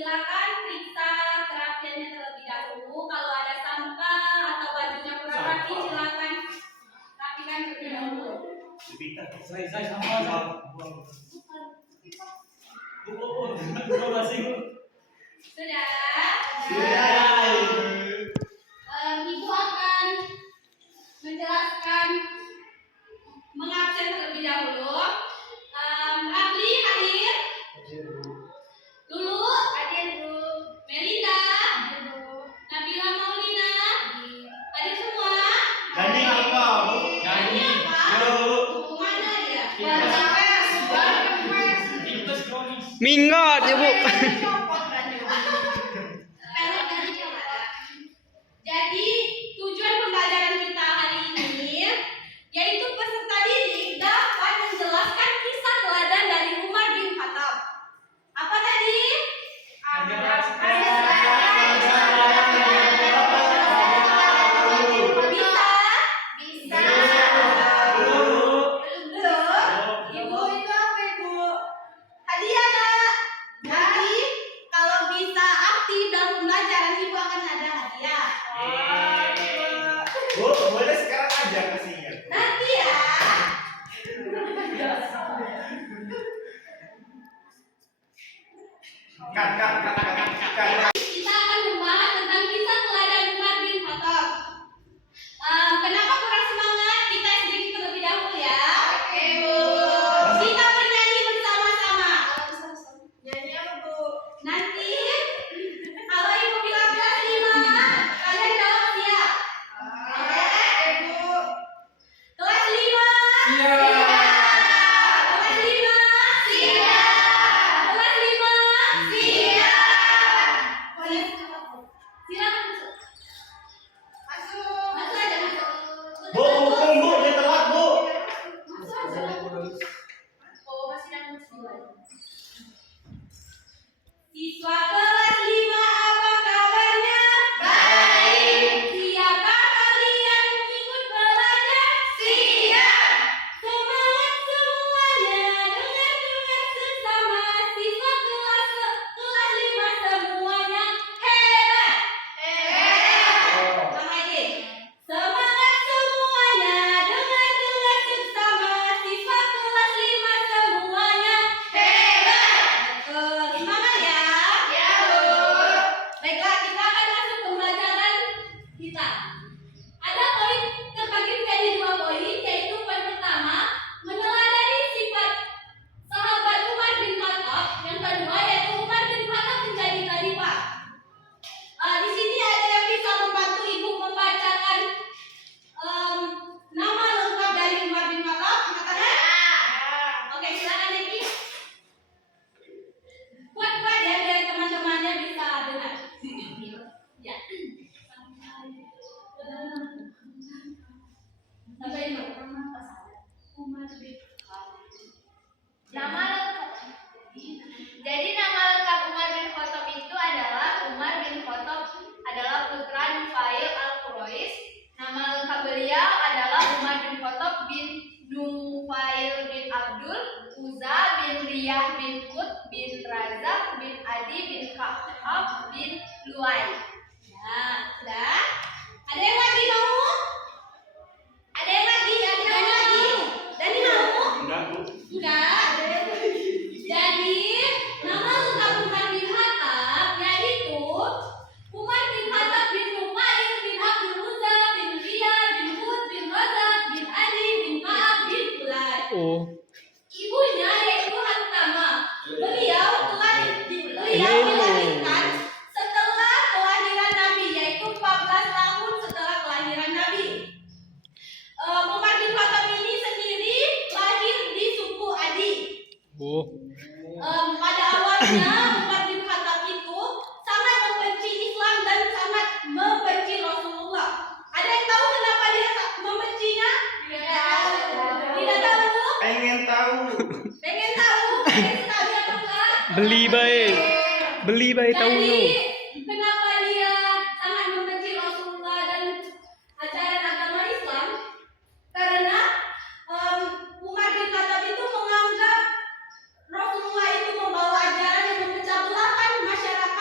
silakan periksa kerapiannya terlebih dahulu. Kalau ada sampah atau bajunya kurang rapi, silakan rapikan terlebih dahulu. Saya sampah. Sudah? Sudah. Ibu akan menjelaskan mengabsen terlebih dahulu. Rapli hadir. Lulu hadir, Bu. Melinda hadir, Bu. Nabila Maulina hadir semua. Gani apa, Bu? Gani apa? Bu, mana ya? Minggat ya, Bu. Jadi tujuan pembelajaran kita hari ini yaitu peserta didik dapat menjelaskan kisah teladan dari Umar bin Khattab. Apa tadi? Bisa? Belum? Ibu itu apa, Ibu? Hadiah, Nak. Nanti kalau bisa aktif dalam pembelajaran Ibu akan ada hadiah. Bu, boleh sekarang aja kasihnya. Nanti ya. Kak. Kita akan membahas tentang kisah teladan Umar bin Khattab. Kenapa kurang semangat? Kita sedikit terlebih dahulu ya. Oke, Bu. Kita bernyanyi bersama-sama. Nyanyi apa, Bu? Nanti kalau Ibu bilang kelas 5, kalian jawab siap. Oke, Bu. Kelas 5. Siap. Kelas 5. Siap. Kelas 5. Siap. Boleh. Silakan masuk. Masuk aja, masuk. Bu, hukum, Bu, dia telat, Bu. Masuk. Oh, masih nangis dulu. Siswa kelas 5, apa kabarnya? Baik. Siapkah kalian ikut belajar? Siap. Semangat semuanya, dengar sesama. Siswa kelas 5 semuanya hebat. Hebat. Ulang lagi. Semangat semuanya, dengar sesama. Siswa kelas 5 semuanya hebat. Betul. Semangat ya. Ya, Bu. Baiklah, kita akan masuk ke pembelajaran kita. Ada poin terbagi menjadi 2 poin, yaitu poin pertama meneladani sifat sahabat Umar bin Khattab. Yang kedua yaitu Umar bin Khattab menjadi khalifah. Di sini ada yang bisa membantu Ibu membacakan nama lengkap dari Umar bin Khattab? Angkat tangan. Oke, silakan Eki. Kuat-kuat ya biar teman-temannya bisa dengar. Ya. Sampai ini Umar bin Khattab. Nama lengkap. Jadi nama lengkap Umar bin Khattab itu adalah Umar bin Khattab adalah putra Nufail al-Quraisy. Nama lengkap beliau adalah Umar bin Khattab bin Nufail bin Abdul Uzza bin Riyah bin Qut bin Razak bin Adi bin Ka'ab bin Luay. Ya, sudah. Ada yang lagi mau? Ada yang lagi? Ada yang lagi? Dani mau? Enggak, Bu. Enggak. Jadi nama lengkap Umar bin Khattab yaitu Umar bin Khattab bin Nufail bin Abdul Uzza bin Riyah bin Qut bin Razak bin Adi bin Ka'ab bin Luay. Oh. Ibunya yaitu Hantamah. Beliau dilahirkan setelah kelahiran Nabi, yaitu 14 tahun setelah kelahiran Nabi. Umar bin Khattab ini sendiri lahir di suku Adi. Oh. Pada awalnya Umar bin Khattab itu sangat membenci Islam dan sangat membenci Rasulullah. Ada yang tahu kenapa dia membencinya? Tidak tahu? Pengen tahu. Pengen tahu? Pengen sekali apa enggak? Beli bayi tahu Jadi, no. kenapa dia sangat membenci Rasulullah dan ajaran agama Islam? Karena Umar bin Khattab itu menganggap Rasulullah itu membawa ajaran yang memecah belahkan masyarakat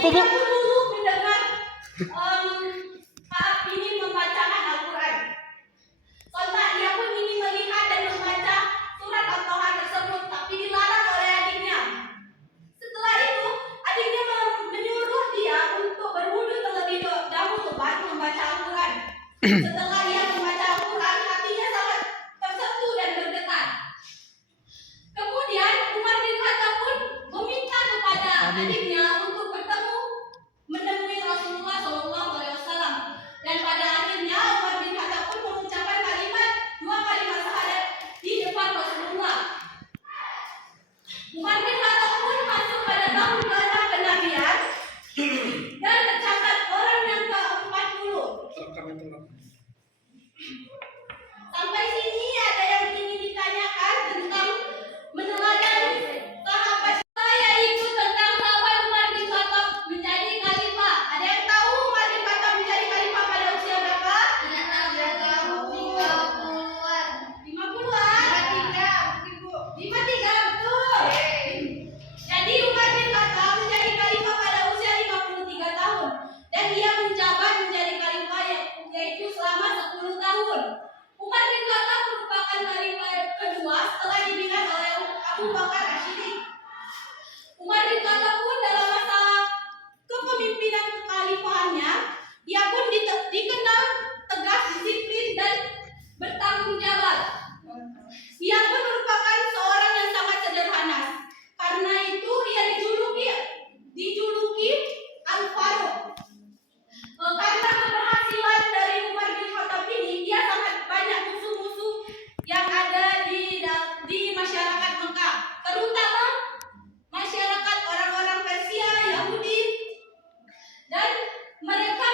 Apa, Bu? Aku dulu mendengar Kak ini membacakan Al-Quran. Sontak dia pun ingin melihat dan membaca surat Al-Toha tersebut, tapi dilarang oleh adiknya. Setelah itu, adiknya menyuruh dia untuk berwudu terlebih dahulu baru membaca Al-Quran. Setelah ia membaca Al-Quran, hatinya sangat tersentuh dan bergetar. Kemudian Umar bin Khattab pun meminta kepada adiknya untuk bertemu menemui Rasulullah SAW. Dan pada akhirnya Umar bin Khattab pun mengucapkan dua kalimat syahadat di depan Rasulullah. Umar bin Khattab pun masuk pada tahun ke-6 kenabian dan tercatat orang yang ke-40. Sampai sini ada yang ingin ditanyakan tentang meneladani sahabat. Saya ikut tentang sahabat Umar bin Khattab menjadi khalifah. Ada yang tahu Umar bin Khattab menjadi khalifah pada usia berapa? Tidak tahu 50-an. 50-an? 53 betul. Jadi Umar bin Khattab menjadi khalifah pada usia 53 tahun dan dia menjabat menjadi khalifah yaitu selama 10 tahun. Umar bin Khattab merupakan khalifah kedua setelah dipimpin oleh Abu Bakar Asyidin. Umar bin Khattab pun dalam masa kepemimpinan kekhalifahannya, ia pun dikenal tegas, disiplin dan bertanggung jawab. Ia pun merupakan seorang yang sangat sederhana. Karena itu ia dijuluki Al-Faruq. Karena keberhasilan dari Umar bin Khattab ini, dia sangat banyak musuh-musuh yang ada di masyarakat Mekah, terutama masyarakat orang-orang Persia, Yahudi, dan mereka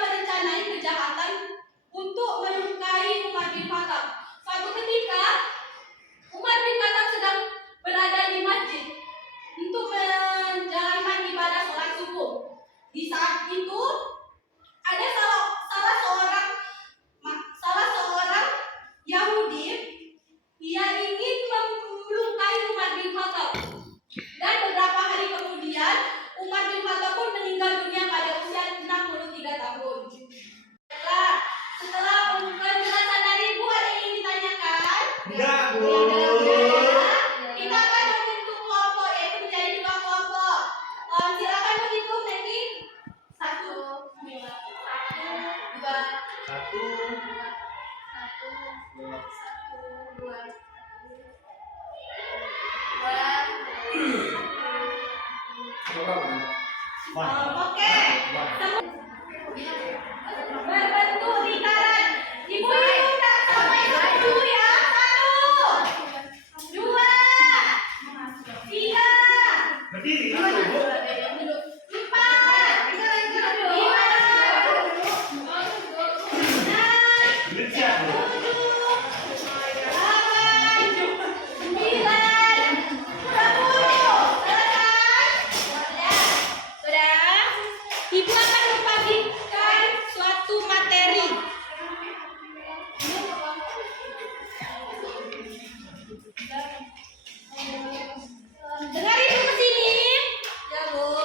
merencanai kejahatan untuk melukai Umar bin Khattab. Suatu ketika Umar bin Khattab sedang berada di masjid untuk menjalankan ibadah sholat subuh. Di saat itu ada salah seorang Yahudi, ia ingin melukai Umar bin Khattab. Dan beberapa hari kemudian Umar bin Khattab pun meninggal dunia pada usia 63 tahun. Setelah penjelasan dari Ibu, ada yang ingin ditanyakan? Enggak, Bu. Kita akan membentuk kelompok, yaitu menjadi 2 kelompok. Silakan menghitung nanti. 1, 2, 1, 1. Oke. Berbentuk lingkaran. Ibu udah sampai 7 ya. 1, 2, 3, Berdiri dulu, Bu. 4, 5, 6, Duduk siap, Bu. 7, 8, 9, 10. Ibu akan membagikan suatu materi. Dengarin dulu ke sini. Ya, Bu.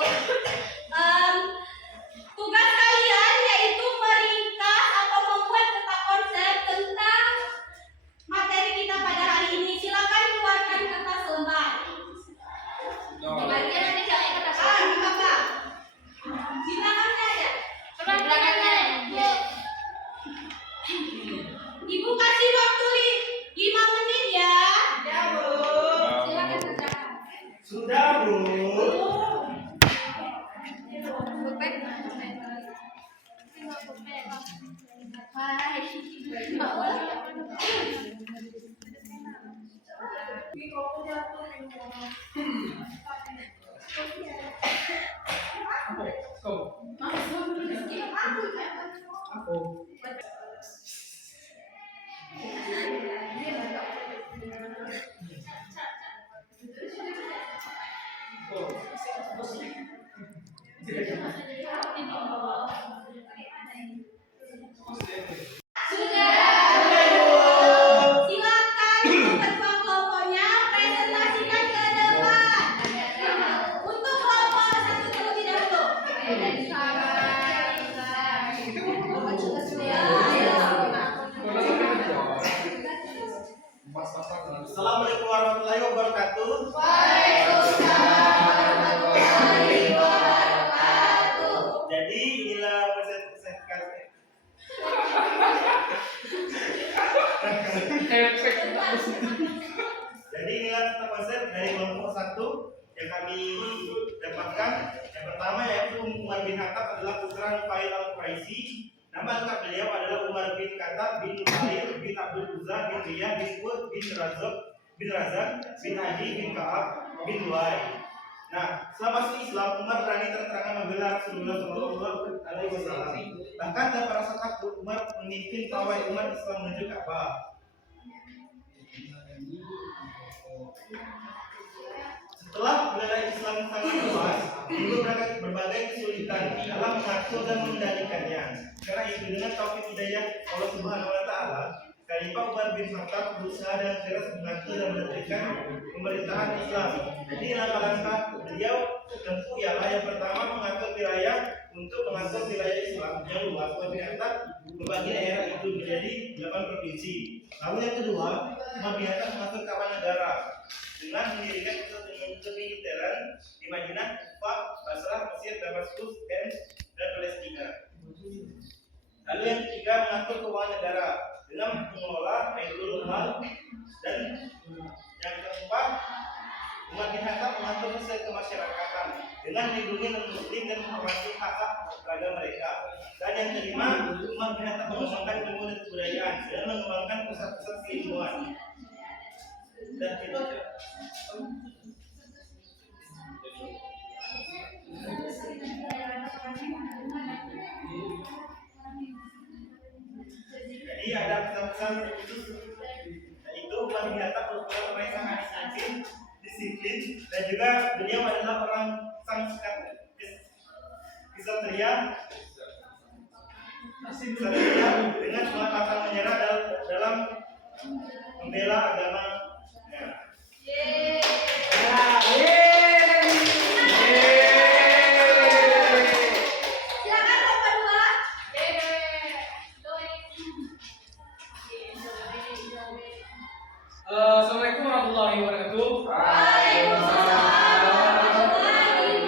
Tugas kalian yaitu meringkas atau membuat peta konsep tentang materi kita pada hari ini. Silakan keluarkan kertas lembar. Bagian nanti jangan kertas. Di belakang. Di tangannya ya. Belakangnya. Ibu kasih waktu 5 menit ya. Ya, Bu. Silakan kerjakan. Sudah, Bu. Assalamualaikum warahmatullahi wabarakatuh. Jadi inilah presentasi. Jadi inilah konsep dari kelompok 1 yang kami dapatkan. Yang pertama yaitu Umar bin Khattab adalah putra Nufail al-Quraisy. Nama lengkap beliau adalah Umar bin Khattab bin Nufail bin Abdul Uzza bin Riyah bin Qut bin Razak bin Adi bin Ka'ab bin Luay. Nah, selama masuk Islam, Umar berani terang-terangan membela Rasulullah SAW. Bahkan tak merasa takut, Umar memimpin pawai umat Islam menuju Ka'bah. Setelah wilayah Islam sangat luas, timbul berbagai kesulitan dalam mengatur dan mengendalikannya. Karena itu dengan taufik hidayah Allah Subhanahu wa taala, Khalifah Umar bin Khattab berusaha dengan keras mengatur dan menertibkan pemerintahan Islam. Jadi langkah-langkah beliau tempuh ialah yang pertama mengatur wilayah untuk mengatur wilayah Islam yang luas. Umar bin Khattab membagi daerah itu menjadi 8 provinsi. Lalu yang kedua, Umar bin Khattab mengatur kawanan negara dengan mendirikan pusat kemiliteran di Madinah, Kufah, Basrah, Mesir, Damaskus, Ken, dan Palestina. Lalu yang ketiga mengatur keuangan negara dengan mengelola Baitul Mal, dan yang keempat Umar bin Khattab mengatur sosial kemasyarakatan dengan melindungi non-muslim dan menghormati hak-hak warga mereka. Dan yang kelima, Umar bin Khattab mengembangkan ilmu dan kebudayaan dan mengembangkan pusat-pusat keilmuan. Dan itu jadi ada pesan-pesan khusus, yaitu Umar bin Khattab merupakan orang yang sangat disiplin, dan juga beliau adalah orang kesatria dengan semangat pantang menyerah dalam membela agama. Silakan nomor 2. Assalamualaikum warahmatullahi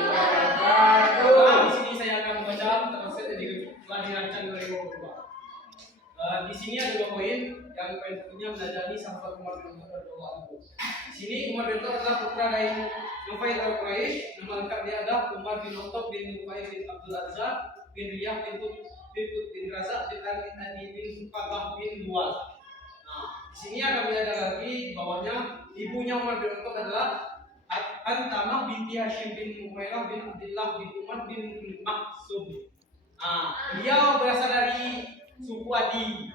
wabarakatuh. Di sini saya akan membaca konsep yang telah dirancang 2022. Di sini ada 2 poin. Yang poin pertama menajani sahabat Umar bin Khattab radhiyallahu anhu. Di sini Umar bin Khattab adalah putra dari Nufail al-Quraisy. Nama lengkap dia adalah Umar bin Khattab bin Nufail bin Abdul Uzza bin Riyah bin Qut bin Razak bin Adi bin Ka'ab bin Luay. Nah, di sini akan ada lagi bawahnya ibunya Umar bin Khattab adalah Antamah binti Hashim bin Umairah bin Abdullah bin Umar bin Maksum. Nah, beliau berasal dari suku Adi.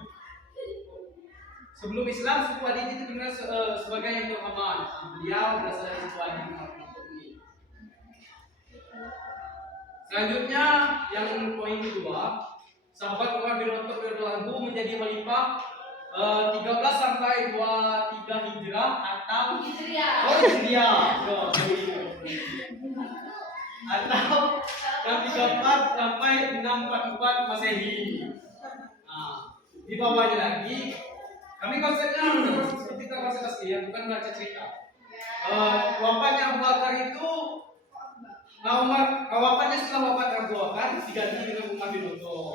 Sebelum Islam, suku Adi itu dikenal sebagai yang terhormat. Beliau berasal dari suku Adi. Selanjutnya, yang poin kedua, sahabat Umar bin Khattab radhiyallahu anhu menjadi khalifah 13 sampai 23 Hijrah atau Hijriah. Atau yang 34 sampai 644 Masehi. Nah, di bawahnya lagi kami konsepnya seperti konsep asli ya, bukan baca cerita. Wafatnya Abu Bakar itu wafatnya setelah wafat Abu Bakar diganti dengan Umar bin Khattab.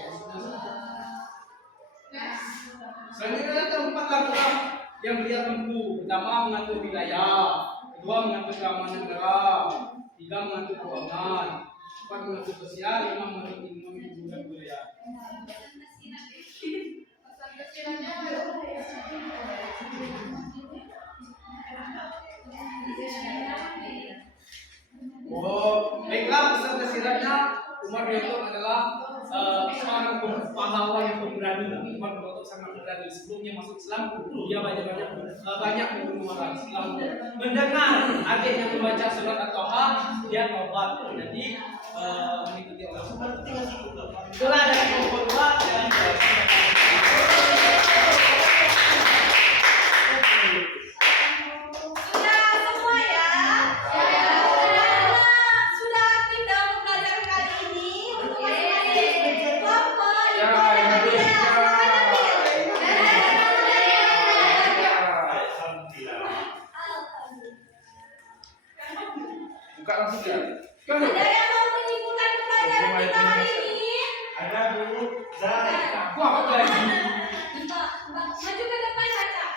Selanjutnya ada 4 langkah yang beliau tempuh. Pertama mengatur wilayah, kedua mengatur keamanan negara, 3 mengatur keuangan, 4 mengatur sosial, 5 mengatur ilmu dan budaya. Baiklah, pesan tersiratnya Umar bin Khattab adalah seorang pahlawan yang pemberani. Umar bin Khattab sangat berani. Sebelumnya masuk Islam, dia banyak membunuh orang. Setelah mendengar adiknya membaca surat At-Taha, dia taubat. Jadi mengikuti Allah. Itulah dari kelompok 2 dan Sudah semua ya? Sudah tidak belajar kali ini untuk masing-masing Ada Bu Zai. Aku apa lagi? Maju ke depan Caca.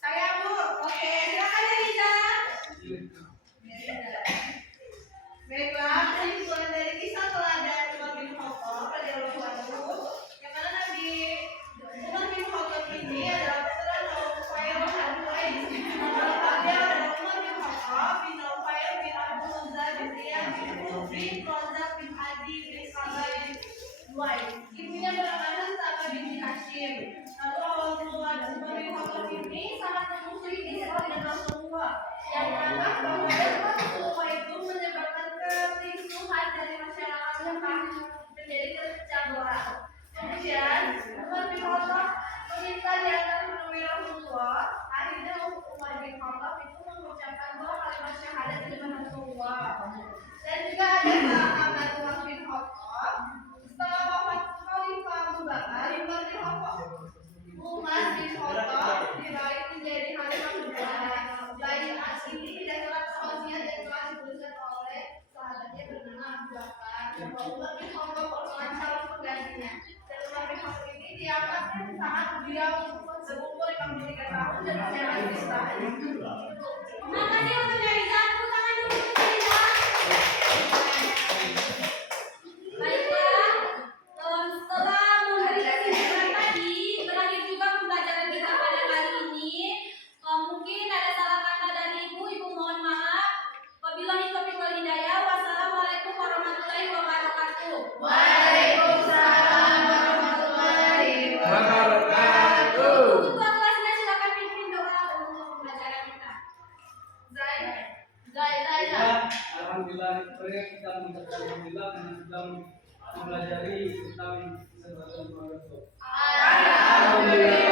Saya Bu. Oke, silakan ya Riza. Baiklah, saya dimulai dari kisah teladan Umar bin Khattab radhiyallahu anhu, yang mana Nabi Umar bin Khattab ini adalah putra Nufail bin Qais. Nama lengkapnya adalah Umar bin Khattab bin Nufail bin Abdul Uzza bin Riyad bin bin Razak bin Adi bin Sabah bin Luay. Ibunya bernama Sabah binti Hashim. Lalu awal mula Umar bin Khattab ini sangat memusuhi Islam dan Rasulullah, yang menganggap bahwa Rasulullah itu menyebabkan kerusuhan dari masyarakat Mekah menjadi terpecah belah. Kemudian Umar bin Khattab meminta diantar menemui Rasulullah. Akhirnya Umar bin Khattab itu mengucapkan dua kalimat syahadat di depan Rasulullah. Dan juga ada sahabat Umar bin Khattab setelah wafat Khalifah Abu Bakar, Umar bin Khattab diraih menjadi khalifah kedua. Bayi asli ini tidak telah wasiat dan telah dituliskan oleh sahabatnya bernama Abu Bakar. Bahwa Umar bin Khattab merupakan calon penggantinya. Dan Umar bin Khattab ini dianggap sangat mulia untuk berumur 53 tahun dan menjabat Islam. Makasih untuk Riza. Tepuk tangan dulu untuk Riza. Baiklah, setelah memberikan hiburan tadi, berakhir juga pembelajaran kita pada hari ini. Mungkin ada salah kata dari ibu mohon maaf. Wabillahi taufiq wal hidayah. Wassalamualaikum warahmatullahi wabarakatuh. Waalaikumsalam warahmatullahi wabarakatuh. Untuk ketua kelasnya silakan pimpin doa untuk pembelajaran kita. Zai. Ya, alhamdulillah kita mengucapkan alhamdulillah karena sudah mempelajari tentang sesuatu yang baru. Alhamdulillah.